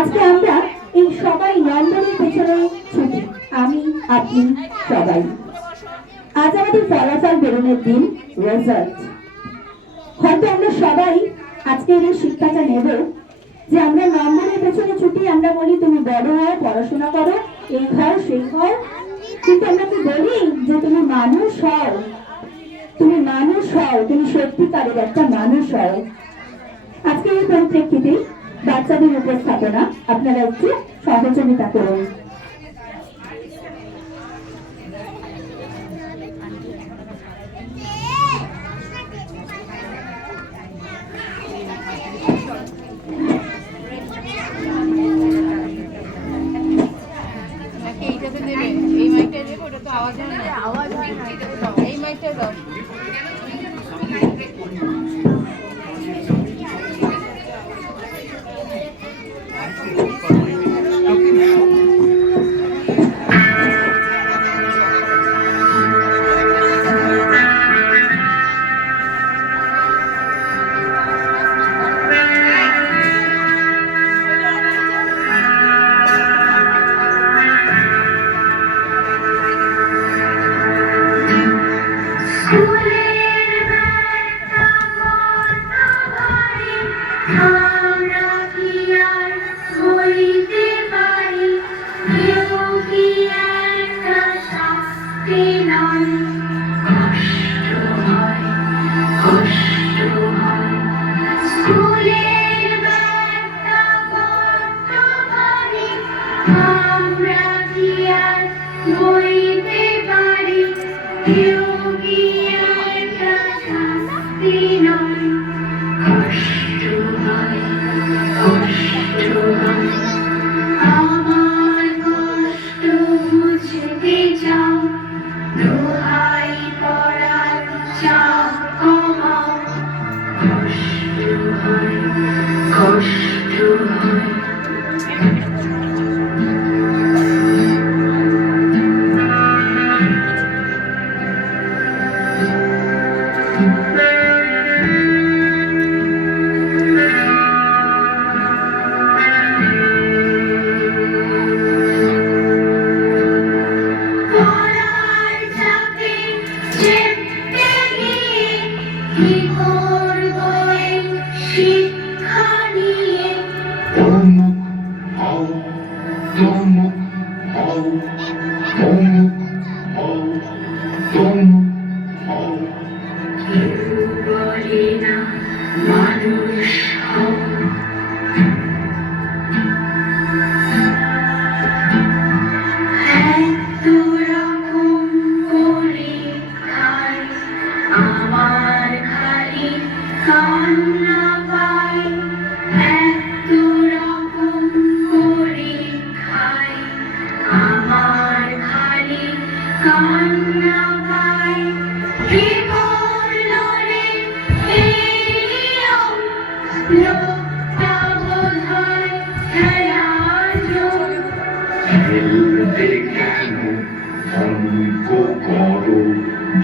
আজকে আমরা এই সবাই লন্ডনের পেছনে ছুটি, আমি আপনি সবাই। আজ আমাদের ফলাফল বেরোনোর দিন, রেজাল্ট। হয়তো আমরা সবাই আজকের এই শিক্ষাটা নেব যে আমরা লন্ডনের পেছনে ছুটি, আমরা বলি তুমি বড় হও, পড়াশোনা করো, এই হও সেই হও, কিন্তু আমরা কি বলি যে তুমি মানুষ হও, তুমি মানুষ হও, তুমি সত্যিকারের একটা মানুষ হও। আজকে এই পরিপ্রেক্ষিতে বাচ্চাদের উপস্থাপনা আপনারা একটু সহযোগিতা করুন। এই মাইকটা দেবো, ওটা তো আওয়াজ হয় না, আওয়াজ হয় না, এই মাইকটা দাও।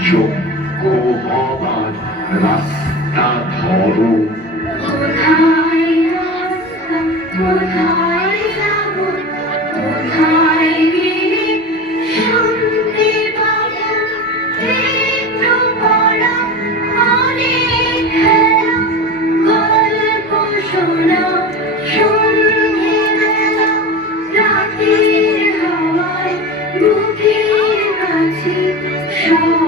যোগ্য হবার রাস্তা ধরো। Show